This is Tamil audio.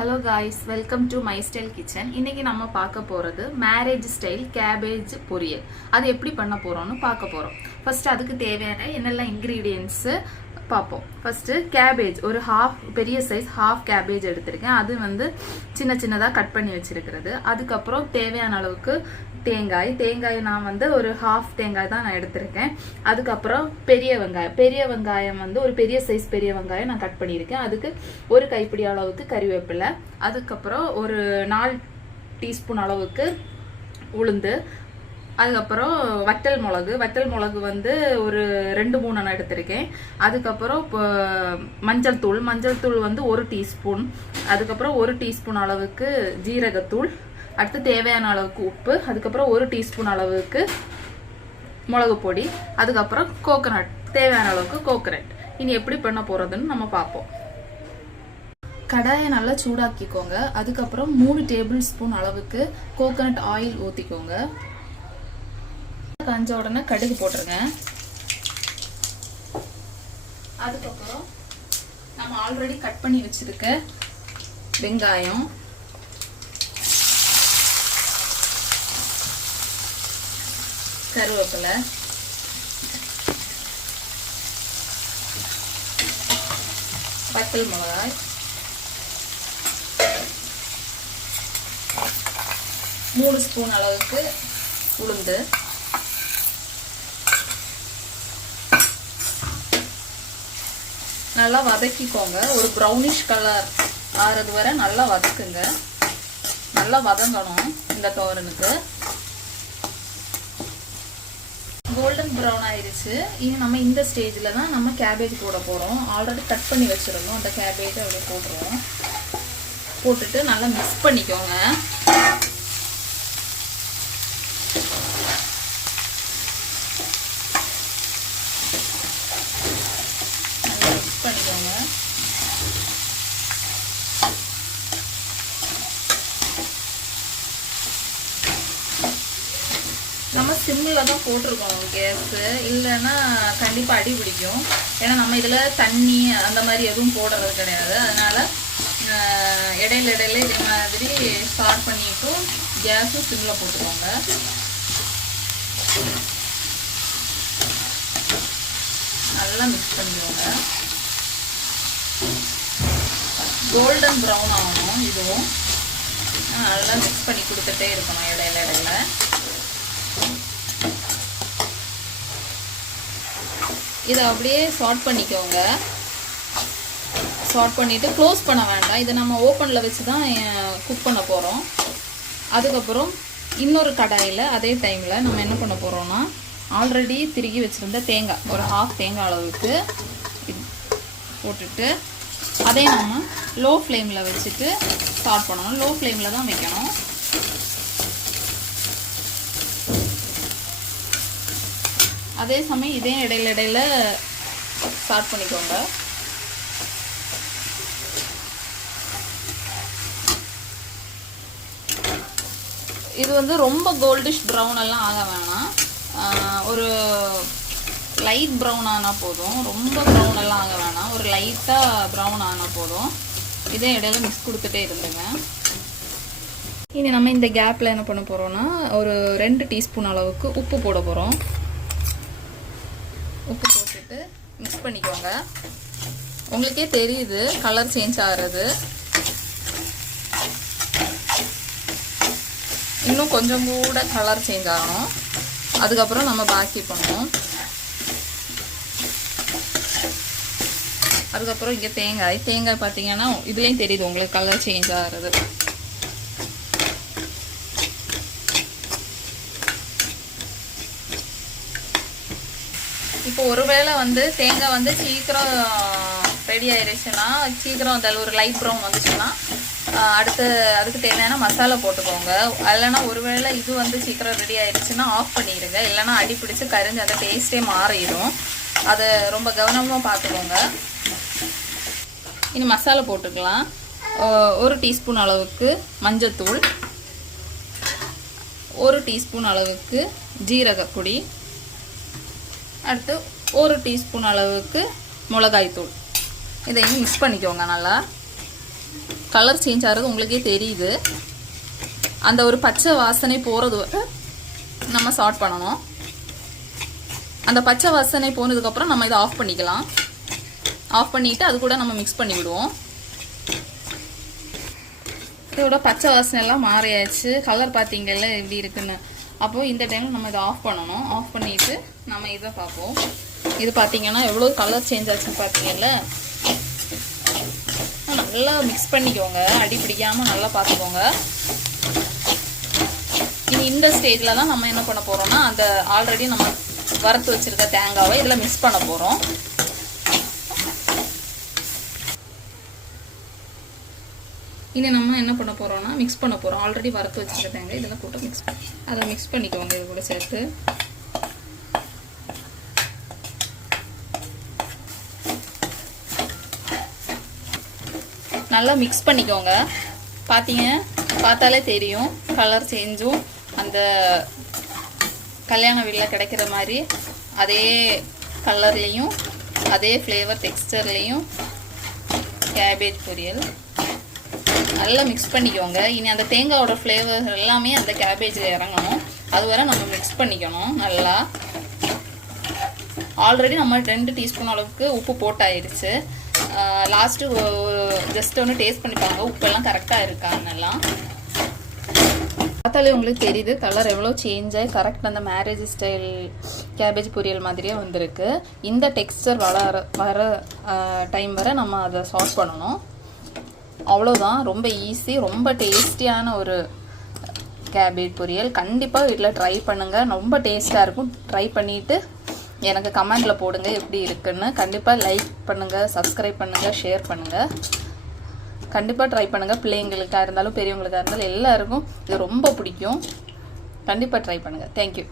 Hello guys, welcome to my style kitchen. இன்னைக்கு நம்ம பார்க்க போகிறது மேரேஜ் ஸ்டைல் கேபேஜ் பொரியல். அது எப்படி பண்ண போகிறோம்னு பார்க்க போகிறோம். ஃபர்ஸ்ட் அதுக்கு தேவையான என்னெல்லாம் இன்க்ரீடியன்ட்ஸு பார்ப்போம். ஃபர்ஸ்ட் கேபேஜ் ஒரு பெரிய சைஸ் ஹாஃப் கேபேஜ் எடுத்திருக்கேன். அது வந்து சின்ன சின்னதாக கட் பண்ணி வச்சிருக்கிறது. அதுக்கப்புறம் தேவையான அளவுக்கு தேங்காய் நான் வந்து ஒரு ஹாஃப் தேங்காய் தான் நான் எடுத்திருக்கேன். அதுக்கப்புறம் பெரிய வெங்காயம் வந்து ஒரு பெரிய சைஸ் பெரிய வெங்காயம் நான் கட் பண்ணியிருக்கேன். அதுக்கு ஒரு கைப்பிடி அளவுக்கு கறிவேப்பிலை, அதுக்கப்புறம் ஒரு 4 டீஸ்பூன் அளவுக்கு உளுந்து, அதுக்கப்புறம் வத்தல் மிளகு வந்து ஒரு 2-3 நான் எடுத்திருக்கேன். அதுக்கப்புறம் மஞ்சள் தூள் வந்து 1 டீஸ்பூன், அதுக்கப்புறம் 1 டீஸ்பூன் அளவுக்கு ஜீரகத்தூள், அடுத்து தேவையான அளவுக்கு உப்பு, அதுக்கப்புறம் 1 டீஸ்பூன் அளவுக்கு மிளகு பொடி, அதுக்கப்புறம் கோகனட், தேவையான அளவுக்கு கோகனட். இனி எப்படி பண்ண போறதுன்னு நம்ம பார்ப்போம். கடாயை நல்லா சூடாக்கிக்கோங்க. அதுக்கப்புறம் 3 டேபிள் ஸ்பூன் அளவுக்கு கோகனட் ஆயில் ஊற்றிக்கோங்க. காஞ்ச உடனே கடுகு போட்டுருங்க. அதுக்கப்புறம் நம்ம ஆல்ரெடி கட் பண்ணி வச்சிருக்க வெங்காயம், கருவேப்பிலை, வத்தல் மிளகாய், 3 ஸ்பூன் அளவுக்கு உளுந்து, நல்லா வதக்கிக்கோங்க. ஒரு ப்ரௌனிஷ் கலர் ஆறது வரை நல்லா வதக்குங்க. நல்லா வதங்கணும். இந்த தோரனுக்கு கோல்டன் ப்ரௌன் ஆயிடுச்சு. இனி நம்ம இந்த ஸ்டேஜில் தான் நம்ம கேபேஜ் போட போகிறோம். ஆல்ரெடி கட் பண்ணி வச்சிருந்தோம். அந்த கேபேஜை அப்படியே போட்டுருவோம். போட்டுட்டு நல்லா மிக்ஸ் பண்ணிக்கோங்க. நல்லா மிக்ஸ் பண்ணிக்கோங்க. நம்ம சிம்மில் தான் போட்டிருக்கோம் கேஸு, இல்லைன்னா கண்டிப்பாக அடி பிடிக்கும். ஏன்னா நம்ம இதில் தண்ணி அந்த மாதிரி எதுவும் போடுறது கிடையாது. அதனால் இடையில இதே மாதிரி ஸ்டார்ட் பண்ணிட்டும் கேஸும் சிம்மில் போட்டுக்கோங்க. நல்லா மிக்ஸ் பண்ணிக்கோங்க. கோல்டன் ப்ரௌன் ஆகணும். இதுவும் நல்லா மிக்ஸ் பண்ணி கொடுத்துட்டே இருக்கணும் இடையில. இதை அப்படியே சார்ட் பண்ணிக்கோங்க. சார்ட் பண்ணிவிட்டு க்ளோஸ் பண்ண வேண்டாம். இதை நம்ம ஓப்பனில் வச்சு தான் குக் பண்ண போகிறோம். அதுக்கப்புறம் இன்னொரு கடாயில் அதே டைமில் நம்ம என்ன பண்ண போகிறோம்னா, ஆல்ரெடி திருகி வச்சுருந்த தேங்காய் ஒரு ஹாஃப் தேங்காய் அளவுக்கு போட்டுட்டு அதே நம்ம லோ ஃப்ளேமில் வச்சுட்டு ஸ்டார்ட் பண்ணணும். லோ ஃப்ளேமில் தான் வைக்கணும். அதே சமயம் இதே இடையில ஸ்டார்ட் பண்ணிக்கோங்க. இது வந்து ரொம்ப கோல்டிஷ் ப்ரௌன் எல்லாம் ஆக வேணாம். ஒரு லைட் ப்ரௌன் ஆனால் போதும். ரொம்ப ப்ரௌன் எல்லாம் ஆக வேணாம். ஒரு லைட்டாக ப்ரௌன் ஆனால் போதும். இதே இடையில மிக்ஸ் கொடுத்துட்டே இருந்துங்க. இனி நம்ம இந்த கேப்பில் என்ன பண்ண போகிறோம்னா, ஒரு 2 டீஸ்பூன் அளவுக்கு உப்பு போட போகிறோம். உப்பு போட்டுட்டு மிக்ஸ் பண்ணிக்கோங்க. உங்களுக்கே தெரியுது கலர் சேஞ்ச் ஆகிறது. இன்னும் கொஞ்சம் கூட கலர் சேஞ்ச் ஆகணும். அதுக்கப்புறம் நம்ம பாக்கி பண்ணுவோம். அதுக்கப்புறம் இங்கே தேங்காய் பார்த்தீங்கன்னா இதுலேயும் தெரியுது உங்களுக்கு கலர் சேஞ்ச் ஆகிறது. இப்போ ஒருவேளை வந்து தேங்காய் வந்து சீக்கிரம் ரெடி ஆயிடுச்சுன்னா, சீக்கிரம் அந்த ஒரு லைட் ப்ரௌன் வந்துச்சுன்னா அடுத்து அதுக்கு தேவையான மசாலா போட்டுக்கோங்க. இல்லைன்னா ஒருவேளை இது வந்து சீக்கிரம் ரெடி ஆயிடுச்சுன்னா ஆஃப் பண்ணிடுங்க. இல்லைன்னா அடி பிடிச்சி கரிஞ்சு அந்த டேஸ்ட்டே மாறிடும். அதை ரொம்ப கவனமாக பார்த்துக்கோங்க. இனி மசாலா போட்டுக்கலாம். 1 டீஸ்பூன் அளவுக்கு மஞ்சத்தூள், 1 டீஸ்பூன் அளவுக்கு ஜீரகப்பொடி, அடுத்து 1 டீஸ்பூன் அளவுக்கு மிளகாய்த்தூள். இதையும் மிக்ஸ் பண்ணிக்கோங்க நல்லா. கலர் சேஞ்ச் ஆகிறது உங்களுக்கே தெரியுது. அந்த ஒரு பச்சை வாசனை போகிறது வரை நம்ம சாட் பண்ணணும். அந்த பச்சை வாசனை போனதுக்கப்புறம் நம்ம இதை ஆஃப் பண்ணிக்கலாம். ஆஃப் பண்ணிவிட்டு அது கூட நம்ம மிக்ஸ் பண்ணி விடுவோம். இதோட பச்சை வாசனை எல்லாம் மாறியாச்சு. கலர் பார்த்தீங்கல்ல எப்படி இருக்குன்னு. அப்போது இந்த டைமில் நம்ம இதை ஆஃப் பண்ணணும். ஆஃப் பண்ணிவிட்டு நம்ம இதை பார்ப்போம். இது பார்த்தீங்கன்னா எவ்வளோ கலர் சேஞ்ச் ஆச்சுன்னு பார்த்தீங்கல்ல. நல்லா மிக்ஸ் பண்ணிக்கோங்க, அடி பிடிக்காமல் நல்லா பார்த்துக்கோங்க. இனி இந்த ஸ்டேஜில் தான் நம்ம என்ன பண்ண போகிறோம்னா அந்த ஆல்ரெடி நம்ம வறுத்து வச்சுருக்க தேங்காவை இதில் மிக்ஸ் பண்ண போகிறோம். இனி நம்ம என்ன பண்ண போகிறோம்னா மிக்ஸ் பண்ண போகிறோம். ஆல்ரெடி வறுத்து வச்சுருக்க தேங்காய் இதெல்லாம் போட்டு அதை மிக்ஸ் பண்ணிக்கோங்க. இது கூட சேர்த்து நல்லா மிக்ஸ் பண்ணிக்கோங்க. பார்த்தாலே தெரியும் கலர் சேஞ்சும் அந்த கல்யாண வீட்டில் கிடைக்கிற மாதிரி அதே கலர்லேயும் அதே ஃப்ளேவர் டெக்ஸ்டர்லேயும் கேபேஜ் பொரியல் நல்லா மிக்ஸ் பண்ணிக்கோங்க. இனி அந்த தேங்காயோட ஃப்ளேவர் எல்லாமே அந்த கேபேஜில் இறங்கணும். அதுவரை நம்ம மிக்ஸ் பண்ணிக்கணும் நல்லா. ஆல்ரெடி நம்ம 2 டீஸ்பூன் அளவுக்கு உப்பு போட்டாயிருச்சு. லாஸ்ட்டு ஜஸ்ட் ஒன்று டேஸ்ட் பண்ணிப்பாங்க உப்பெல்லாம் கரெக்டாக இருக்கான்னெல்லாம். பார்த்தாலே உங்களுக்கு தெரியுது கலர் எவ்வளோ சேஞ்ச் ஆகி கரெக்ட் அந்த மேரேஜ் ஸ்டைல் கேபேஜ் பொரியல் மாதிரியே வந்திருக்கு. இந்த டெக்ஸ்டர் வர டைம் வரை நம்ம அதை சால்ட் பண்ணணும். அவ்வளோதான். ரொம்ப ஈஸி, ரொம்ப டேஸ்டியான ஒரு கேபேஜ் பொரியல். கண்டிப்பாக வீட்டில் ட்ரை பண்ணுங்கள். ரொம்ப டேஸ்ட்டாக இருக்கும். ட்ரை பண்ணிவிட்டு எனக்கு கமெண்டில் போடுங்க எப்படி இருக்குன்னு. கண்டிப்பாக லைக் பண்ணுங்கள், சப்ஸ்கிரைப் பண்ணுங்கள், ஷேர் பண்ணுங்கள். கண்டிப்பாக ட்ரை பண்ணுங்கள். பிள்ளைங்களுக்காக இருந்தாலும் பெரியவங்களுக்காக இருந்தாலும் எல்லாருக்கும் இது ரொம்ப பிடிக்கும். கண்டிப்பாக ட்ரை பண்ணுங்கள். தேங்க்யூ.